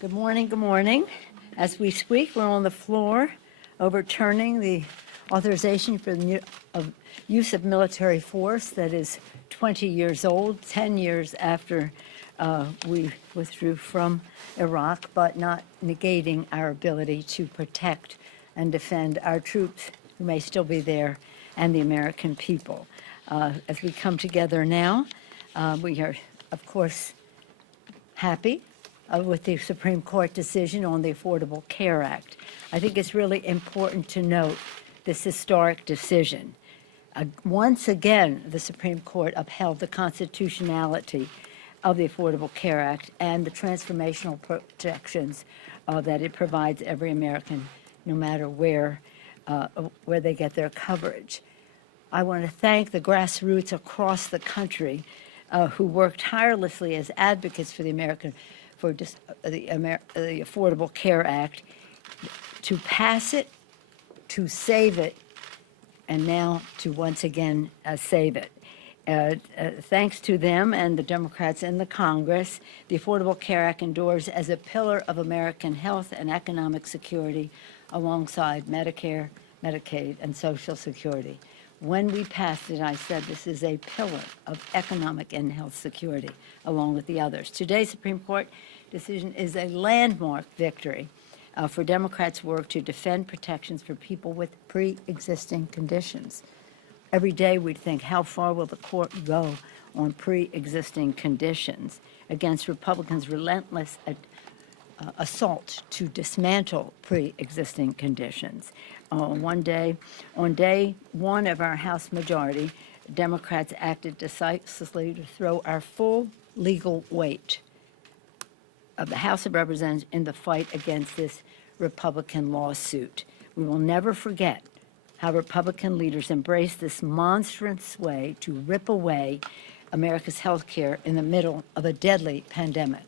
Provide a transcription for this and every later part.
Good morning, good morning. As we speak, we're on the floor overturning the authorization for the use of military force that is 20 years old, 10 years after we withdrew from Iraq, but not negating our ability to protect and defend our troops who may still be there and the American people. As we come together now, we are, of course, happy with the Supreme Court decision on the Affordable Care Act. I think it's really important to note this historic decision. Once again, the Supreme Court upheld the constitutionality of the Affordable Care Act and the transformational protections that it provides every American, no matter where they get their coverage. I want to thank the grassroots across the country who worked tirelessly as advocates for the Affordable Care Act to pass it, to save it, and now to once again save it. Thanks to them and the Democrats in the Congress, the Affordable Care Act endures as a pillar of American health and economic security alongside Medicare, Medicaid, and Social Security. When we passed it, I said this is a pillar of economic and health security, along with the others. Today's Supreme Court decision is a landmark victory for Democrats' work to defend protections for people with pre-existing conditions. Every day we'd think, how far will the court go on pre-existing conditions against Republicans' relentless assault to dismantle pre-existing conditions? On day one of our House majority, Democrats acted decisively to throw our full legal weight of the House of Representatives in the fight against this Republican lawsuit. We will never forget how Republican leaders embraced this monstrous way to rip away America's health care in the middle of a deadly pandemic.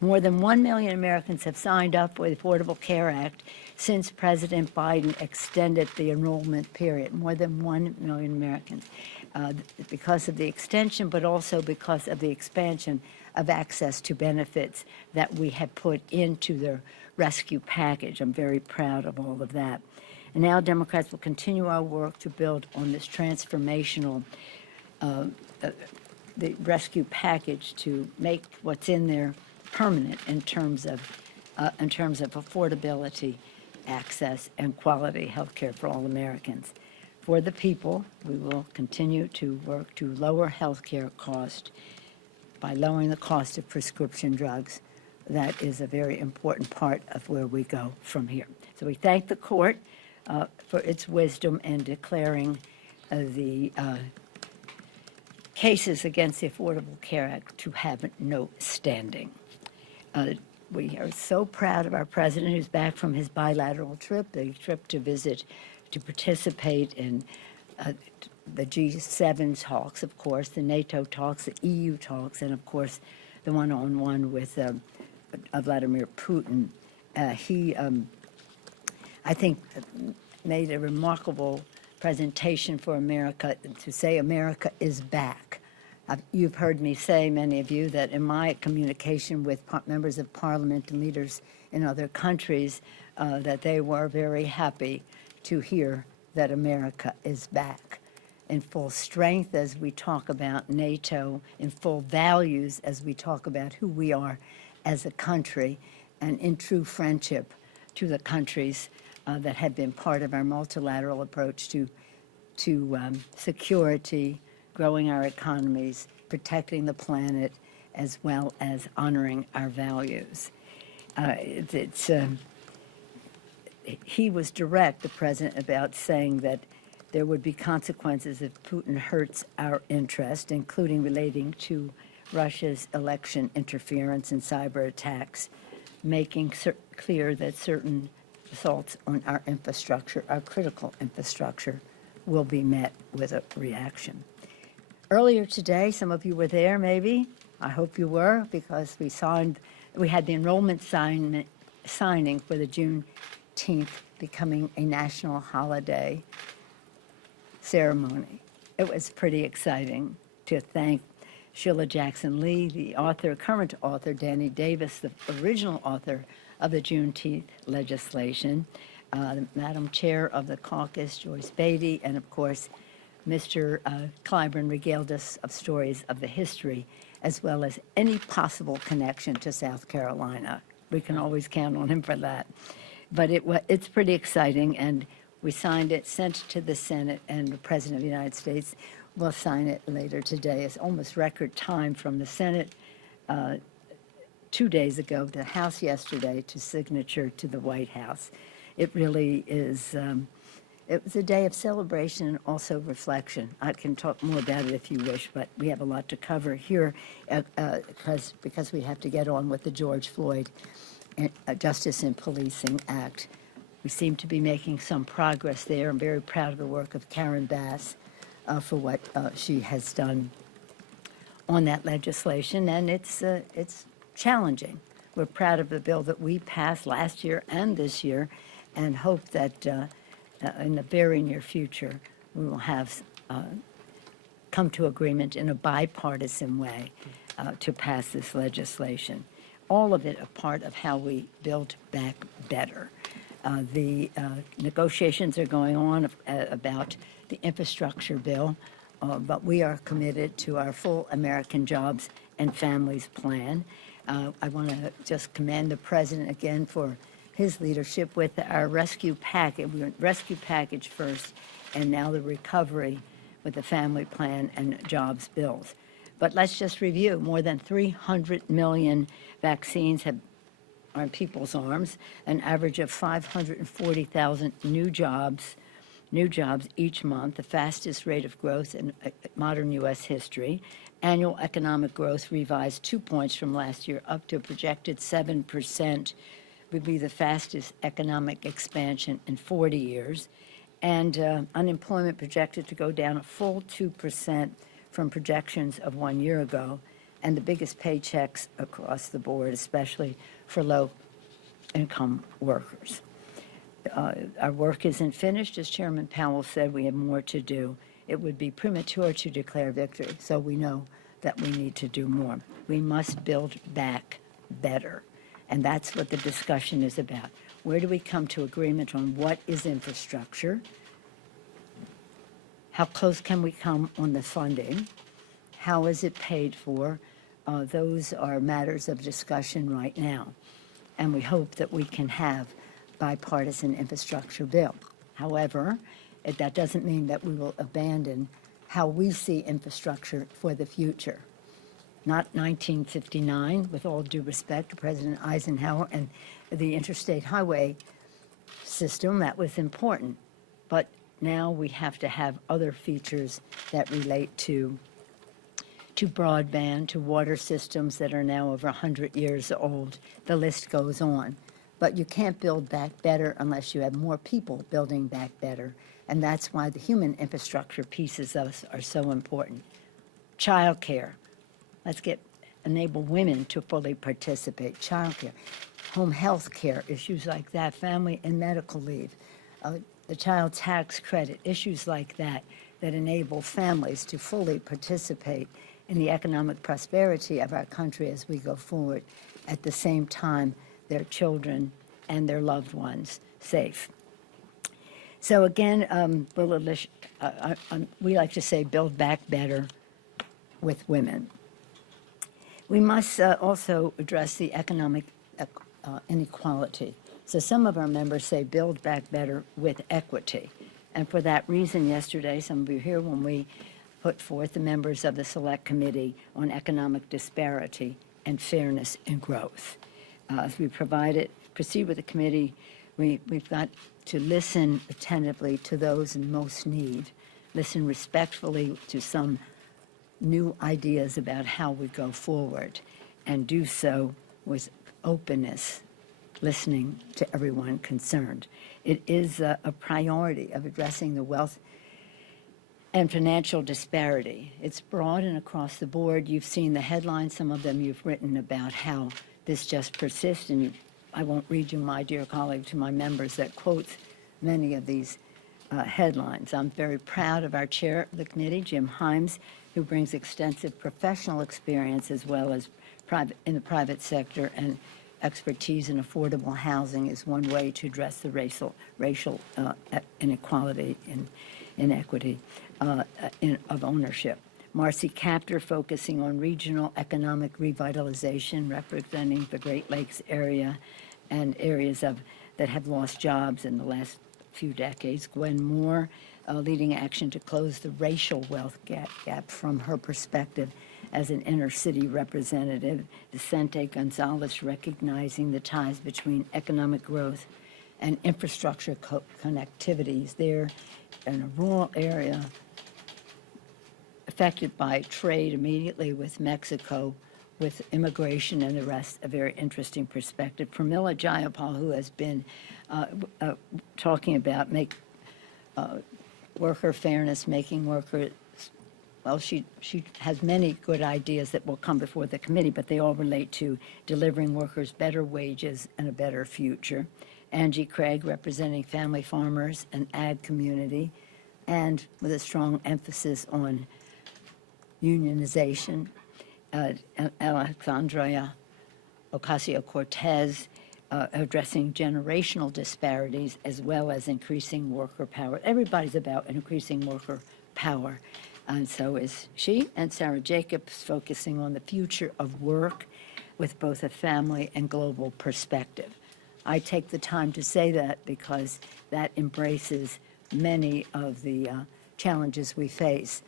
More than 1 million Americans have signed up for the Affordable Care Act since President Biden extended the enrollment period. More than 1 million Americans because of the extension, but also because of the expansion of access to benefits that we have put into the rescue package. I'm very proud of all of that. And now Democrats will continue our work to build on this transformational the rescue package to make what's in there permanent in terms of affordability, access, and quality health care for all Americans. For the people, we will continue to work to lower health care costs by lowering the cost of prescription drugs. That is a very important part of where we go from here. So we thank the court for its wisdom in declaring the cases against the Affordable Care Act to have no standing. We are so proud of our president, who's back from his bilateral trip, a trip to participate in the G7 talks, of course, the NATO talks, the EU talks, and of course, the one-on-one with Vladimir Putin. He, I think, made a remarkable presentation for America to say America is back. You've heard me say, many of you, that in my communication with members of parliament and leaders in other countries, that they were very happy to hear that America is back in full strength as we talk about NATO, in full values as we talk about who we are as a country, and in true friendship to the countries that have been part of our multilateral approach to security, growing our economies, protecting the planet, as well as honoring our values. He was direct, the president, about saying that there would be consequences if Putin hurts our interest, including relating to Russia's election interference and cyber attacks, making clear that certain assaults on our infrastructure, our critical infrastructure, will be met with a reaction. Earlier today, some of you were there maybe, I hope you were, because we had the enrollment signing for the Juneteenth becoming a national holiday ceremony. It was pretty exciting to thank Sheila Jackson Lee, the author, current author, Danny Davis, the original author of the Juneteenth legislation, the Madam Chair of the caucus, Joyce Beatty, and of course, Mr. Clyburn regaled us of stories of the history, as well as any possible connection to South Carolina. We can always count on him for that. But it's pretty exciting, and we signed it, sent it to the Senate, and the President of the United States will sign it later today. It's almost record time from the Senate 2 days ago, the House yesterday, to signature to the White House. It really is, it was a day of celebration and also reflection. I can talk more about it if you wish, but we have a lot to cover here because we have to get on with the George Floyd Justice in Policing Act. We seem to be making some progress there. I'm very proud of the work of Karen Bass for what she has done on that legislation, and it's challenging. We're proud of the bill that we passed last year and this year, and hope that in the very near future we will have come to agreement in a bipartisan way to pass this legislation. All of it a part of how we build back better. The negotiations are going on about the infrastructure bill, but we are committed to our full American Jobs and Families Plan. I want to just commend the President again for his leadership with our rescue package. We went rescue package first, and now the recovery with the family plan and jobs bills. But let's just review. More than 300 million vaccines are in people's arms, an average of 540,000 new jobs each month, the fastest rate of growth in modern U.S. history. Annual economic growth revised 2 points from last year up to a projected 7%, would be the fastest economic expansion in 40 years. And unemployment projected to go down a full 2% from projections of 1 year ago, and the biggest paychecks across the board, especially for low-income workers. Our work isn't finished. As Chairman Powell said, we have more to do. It would be premature to declare victory, so we know that we need to do more. We must build back better, and that's what the discussion is about. Where do we come to agreement on what is infrastructure? How close can we come on the funding? How is it paid for? Those are matters of discussion right now, and we hope that we can have bipartisan infrastructure bill. However, that doesn't mean that we will abandon how we see infrastructure for the future. Not 1959, with all due respect to President Eisenhower and the interstate highway system, that was important. But now we have to have other features that relate to broadband, to water systems that are now over 100 years old. The list goes on. But you can't build back better unless you have more people building back better. And that's why the human infrastructure pieces of us are so important. Child care. Let's enable women to fully participate. Child care. Home health care, issues like that. Family and medical leave. The child tax credit, issues like that enable families to fully participate in the economic prosperity of our country as we go forward. At the same time, their children and their loved ones safe. So again, we like to say build back better with women. We must also address the economic inequality. So some of our members say build back better with equity. And for that reason, yesterday, some of you here when we put forth the members of the Select Committee on Economic Disparity and Fairness and Growth. As we proceed with the committee, we've got to listen attentively to those in most need, listen respectfully to some new ideas about how we go forward, and do so with openness, listening to everyone concerned. It is a priority of addressing the wealth and financial disparity. It's broad and across the board. You've seen the headlines, some of them you've written about how this just persists, and I won't read you, my dear colleague, to my members that quotes many of these headlines. I'm very proud of our chair of the committee, Jim Himes, who brings extensive professional experience as well as in the private sector, and expertise in affordable housing is one way to address the racial inequality and inequity of ownership. Marcy Kaptur, focusing on regional economic revitalization, representing the Great Lakes area and areas that have lost jobs in the last few decades. Gwen Moore, leading action to close the racial wealth gap from her perspective as an inner city representative. Vicente Gonzalez, recognizing the ties between economic growth and infrastructure connectivities there in a rural area affected by trade immediately with Mexico, with immigration and the rest, a very interesting perspective. Pramila Jayapal, who has been talking about worker fairness, making workers, well, she has many good ideas that will come before the committee, but they all relate to delivering workers better wages and a better future. Angie Craig, representing family farmers and ag community, and with a strong emphasis on unionization. Alexandria Ocasio-Cortez, addressing generational disparities as well as increasing worker power. Everybody's about increasing worker power, and so is she. And Sarah Jacobs, focusing on the future of work with both a family and global perspective. I take the time to say that because that embraces many of the challenges we face,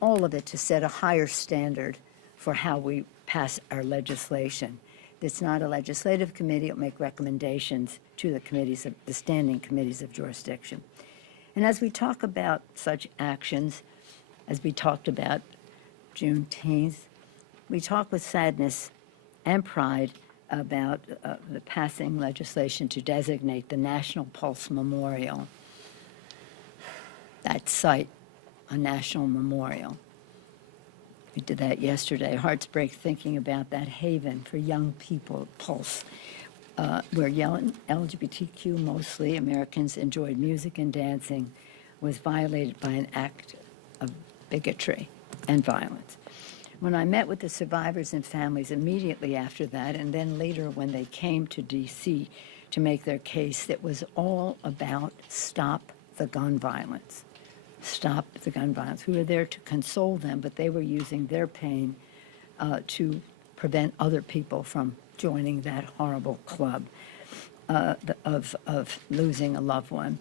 all of it to set a higher standard for how we pass our legislation. It's not a legislative committee. It'll make recommendations to the standing committees of jurisdiction. And as we talk about such actions, as we talked about Juneteenth, we talk with sadness and pride about the passing legislation to designate the National Pulse Memorial, that site, a national memorial. We did that yesterday. Hearts break thinking about that haven for young people, Pulse, where young LGBTQ, mostly Americans, enjoyed music and dancing, was violated by an act of bigotry and violence. When I met with the survivors and families immediately after that, and then later when they came to D.C. to make their case, it was all about stop the gun violence. Stop the gun violence. We were there to console them, but they were using their pain to prevent other people from joining that horrible club of losing a loved one.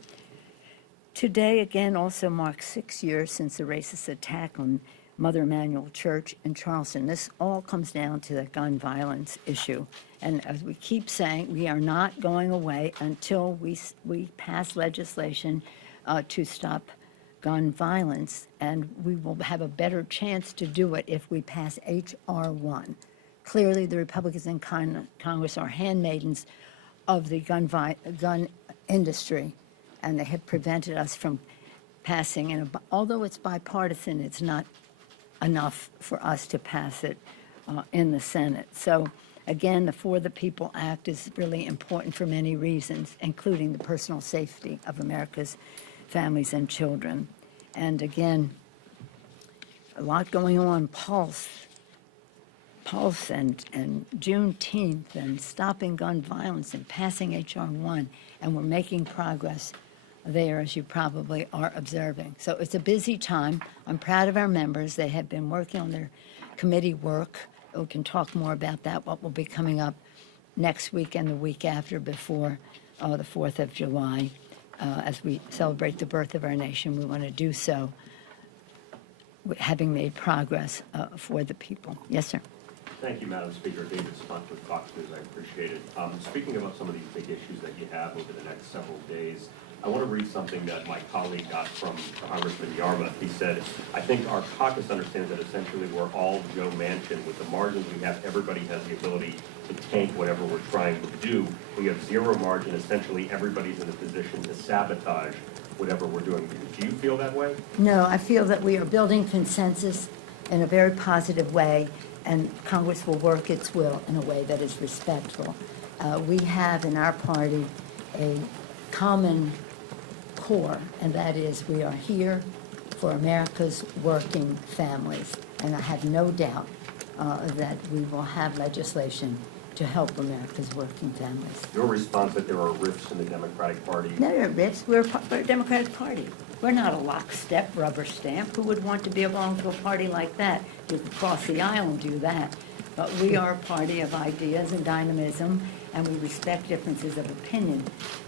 Today, again, also marks 6 years since the racist attack on Mother Emanuel Church in Charleston. This all comes down to the gun violence issue. And as we keep saying, we are not going away until we pass legislation to stop gun violence, and we will have a better chance to do it if we pass H.R. 1. Clearly, the Republicans in Congress are handmaidens of the gun industry, and they have prevented us from passing. And although it's bipartisan, it's not enough for us to pass it in the Senate. So again, the For the People Act is really important for many reasons, including the personal safety of America's families and children. And again, a lot going on, Pulse and Juneteenth and stopping gun violence and passing H.R. 1, and we're making progress there, as you probably are observing. So it's a busy time. I'm proud of our members. They have been working on their committee work. We can talk more about that, what will be coming up next week and the week after, before the 4th of July. As we celebrate the birth of our nation, we want to do so having made progress for the people. Yes, sir. Thank you, Madam Speaker. David Spunt with Fox News. I appreciate it. Speaking about some of these big issues that you have over the next several days, I want to read something that my colleague got from Congressman Yarmouth. He said, I think our caucus understands that essentially we're all Joe Manchin. With the margins we have, everybody has the ability to tank whatever we're trying to do. We have zero margin. Essentially, everybody's in a position to sabotage whatever we're doing. Do you feel that way? No, I feel that we are building consensus in a very positive way, and Congress will work its will in a way that is respectful. We have in our party a common core, and that is we are here for America's working families. And I have no doubt that we will have legislation to help America's working families. Your response that there are rifts in the Democratic Party. No, Rich, we're a Democratic Party. We're not a lockstep rubber stamp. Who would want to belong to a party like that? You could cross the aisle and do that. But we are a party of ideas and dynamism, and we respect differences of opinion.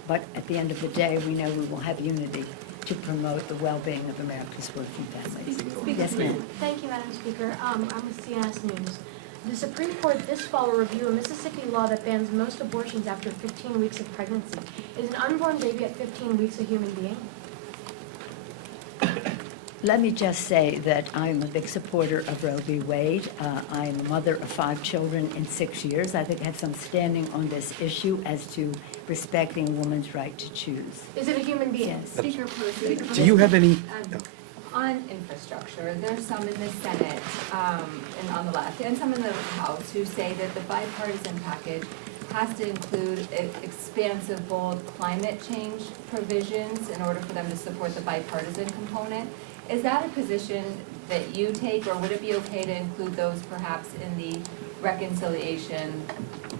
But at the end of the day, we know we will have unity to promote the well-being of America's working families. Yes, ma'am. Thank you, Madam Speaker. I'm with CNS News. The Supreme Court this fall will review a Mississippi law that bans most abortions after 15 weeks of pregnancy. Is an unborn baby at 15 weeks a human being? Let me just say that I'm a big supporter of Roe v. Wade. I am a mother of 5 children in 6 years. I think I have some standing on this issue as to respecting a woman's right to choose. Is it a human being? Yes. Speaker Pelosi. Do you have any? On infrastructure, there's some in the Senate and on the left, and some in the House who say that the bipartisan package has to include expansive, bold climate change provisions in order for them to support the bipartisan component. Is that a position that you take, or would it be okay to include those perhaps in the reconciliation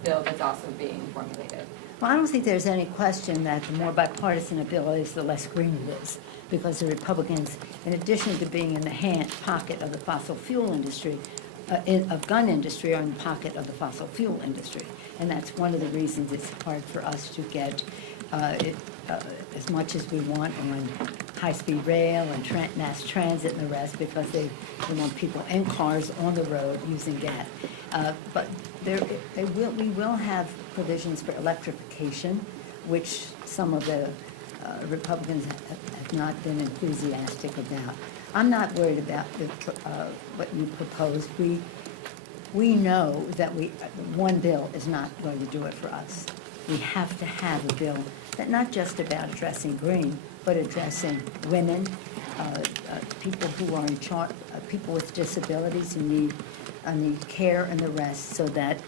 bill that's also being formulated? Well, I don't think there's any question that the more bipartisan a bill is, the less green it is, because the Republicans, in addition to being in the pocket of the fossil fuel industry, of gun industry, are in the pocket of the fossil fuel industry. And that's one of the reasons it's hard for us to get as much as we want on high-speed rail and mass transit and the rest, because they want people in cars on the road using gas. But we will have provisions for electrification, which some of the Republicans have not been enthusiastic about. I'm not worried about what you proposed. We know that one bill is not going to do it for us. We have to have a bill that not just about addressing green, but addressing women, people who are in charge, people with disabilities who need care and the rest, so that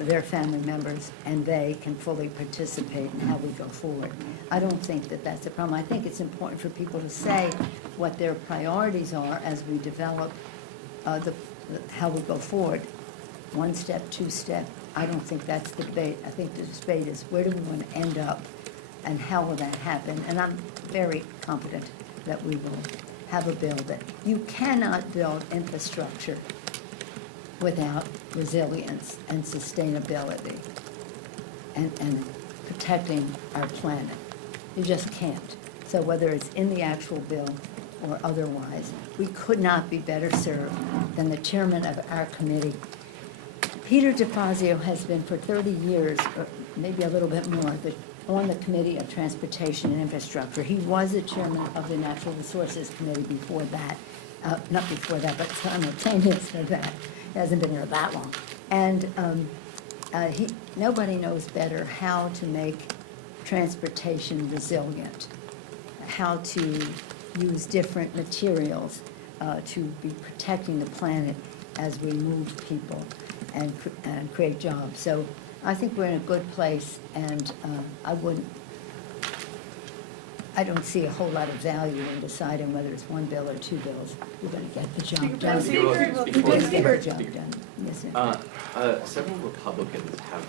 their family members and they can fully participate in how we go forward. I don't think that that's a problem. I think it's important for people to say what their priorities are as we develop how we go forward. 1 step, 2 step. I don't think that's the debate. I think the debate is where do we want to end up and how will that happen? And I'm very confident that we will have a bill that you cannot build infrastructure without resilience and sustainability and protecting our planet. You just can't. So whether it's in the actual bill or otherwise, we could not be better served than the chairman of our committee. Peter DeFazio has been for 30 years, or maybe a little bit more, on the Committee of Transportation and Infrastructure. He was the chairman of the Natural Resources Committee before that. Not before that, but simultaneous with that. He hasn't been here that long. And nobody knows better how to make transportation resilient, how to use different materials to be protecting the planet as we move people and create jobs. So I think we're in a good place, and I don't see a whole lot of value in deciding whether it's 1 bill or 2 bills. We're going to get the job done. We're going to get the job done. Yes, sir. Several Republicans have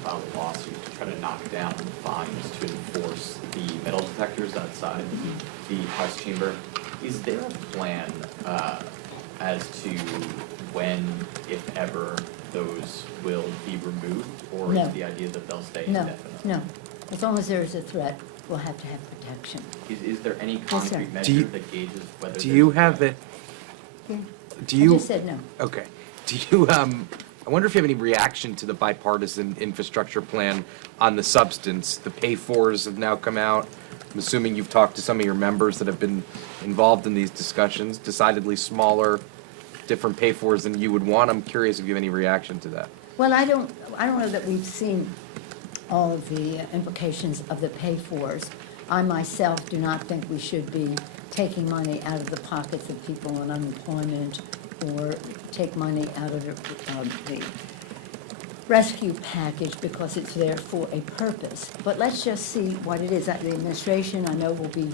filed a lawsuit to try to knock down fines to enforce the metal detectors outside the House chamber. Is there a plan as to when, if ever, those will be removed? Or No. is the idea that they'll stay No, indefinitely? no. As long as there is a threat, we'll have to have protection. Is there any sir. concrete Do measure you- that gauges whether Do there's you a have threat? it? Do I you? just said no. Okay. Do you, I wonder if you have any reaction to the bipartisan infrastructure plan on the substance? The pay-fors have now come out. I'm assuming you've talked to some of your members that have been involved in these discussions, decidedly smaller, different pay-fors than you would want. I'm curious if you have any reaction to that. Well, I don't know that we've seen all of the implications of the pay-fors. I myself do not think we should be taking money out of the pockets of people on unemployment or take money out of the rescue package because it's there for a purpose. But let's just see what it is. The administration, I know, will be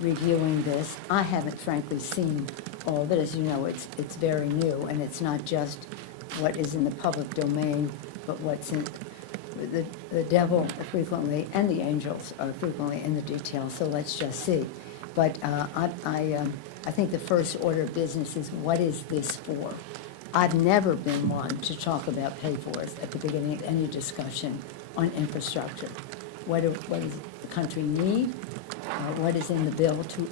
reviewing this. I haven't frankly seen all of it. As you know, it's very new, and it's not just what is in the public domain, but what's in, the devil frequently, and the angels are frequently in the details, so let's just see. But I think the first order of business is, what is this for? I've never been one to talk about pay-fors at the beginning of any discussion on infrastructure. What does the country need? What is in the bill to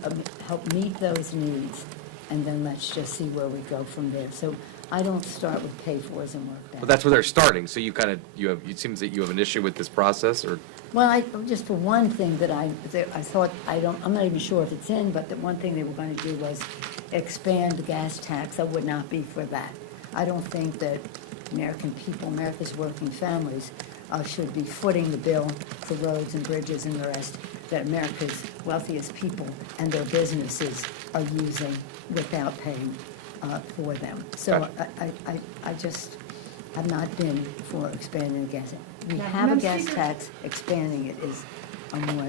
help meet those needs? And then let's just see where we go from there. So I don't start with pay-fors and work back. Well, that's where they're starting, so you kind of, it seems that you have an issue with this process, or? Well, just for one thing that I thought, I'm not even sure if it's in, but the one thing they were going to do was expand the gas tax. I would not be for that. I don't think that American people, America's working families, should be footing the bill for roads and bridges and the rest that America's wealthiest people and their businesses are using without paying for them. So I just have not been for expanding the gas. We have a gas tax, expanding it is more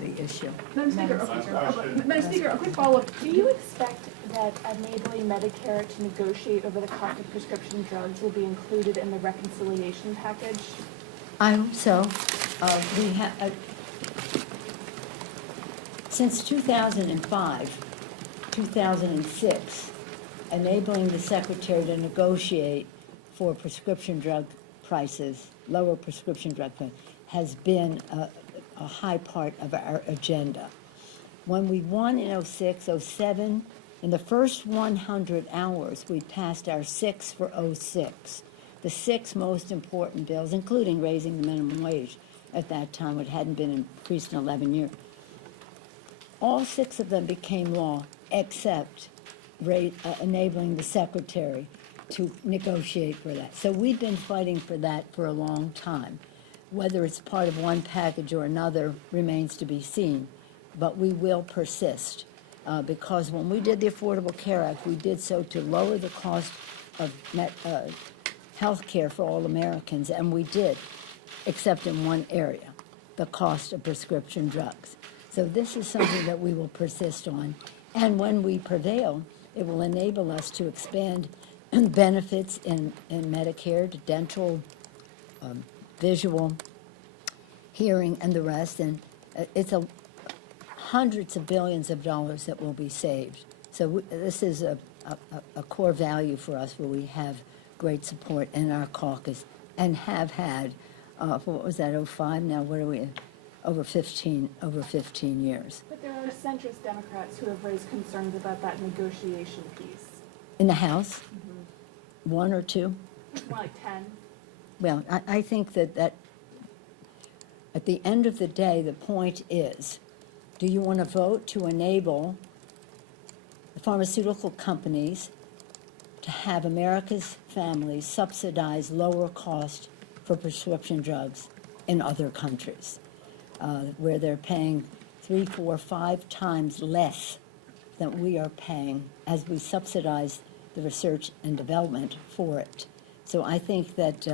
the issue. Madam Speaker, a quick follow-up. Do you expect that enabling Medicare to negotiate over the cost of prescription drugs will be included in the reconciliation package? I hope so. We have, since 2005, 2006, enabling the Secretary to negotiate for prescription drug prices, lower prescription drug prices, has been a high part of our agenda. When we won in 06, 07, in the first 100 hours, we passed our 6 for 06. The 6 most important bills, including raising the minimum wage at that time, it hadn't been increased in 11 years. All 6 of them became law, except enabling the Secretary to negotiate for that. So we've been fighting for that for a long time. Whether it's part of one package or another remains to be seen, but we will persist. Because when we did the Affordable Care Act, we did so to lower the cost of health care for all Americans, and we did, except in one area, the cost of prescription drugs. So this is something that we will persist on, and when we prevail, it will enable us to expand benefits in Medicare to dental, visual, hearing, and the rest, and it's hundreds of billions of dollars that will be saved. So this is a core value for us, where we have great support in our caucus and have had, what was that, 05? Now what are we, over 15 years. But there are centrist Democrats who have raised concerns about that negotiation piece. In the House? One or two? More like 10. Well, I think that at the end of the day, the point is, do you want to vote to enable the pharmaceutical companies to have America's families subsidize lower cost for prescription drugs in other countries, where they're paying 3, 4, 5 times less than we are paying as we subsidize the research and development for it? So I think that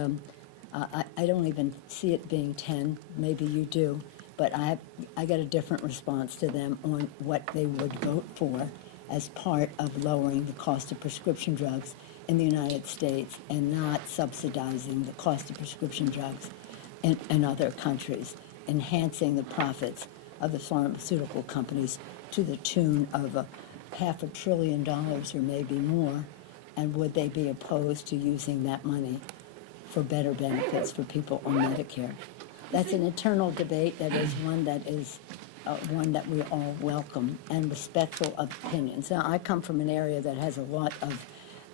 I don't even see it being 10. Maybe you do, but I got a different response to them on what they would vote for as part of lowering the cost of prescription drugs in the United States and not subsidizing the cost of prescription drugs in other countries, enhancing the profits of the pharmaceutical companies to the tune of $500 billion or maybe more. And would they be opposed to using that money for better benefits for people on Medicare? That's an eternal debate. That is one that we all welcome, and respectful of opinions. Now, I come from an area that has a lot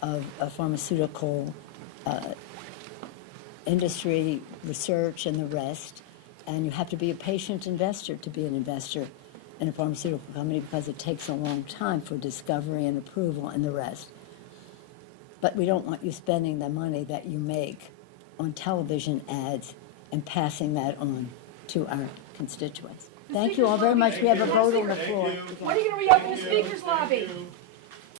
of pharmaceutical industry, research, and the rest, and you have to be a patient investor to be an investor in a pharmaceutical company, because it takes a long time for discovery and approval and the rest. But we don't want you spending the money that you make on television ads and passing that on to our constituents. Thank you all very much. We have a vote on the floor. When are you going to reopen the speaker's lobby?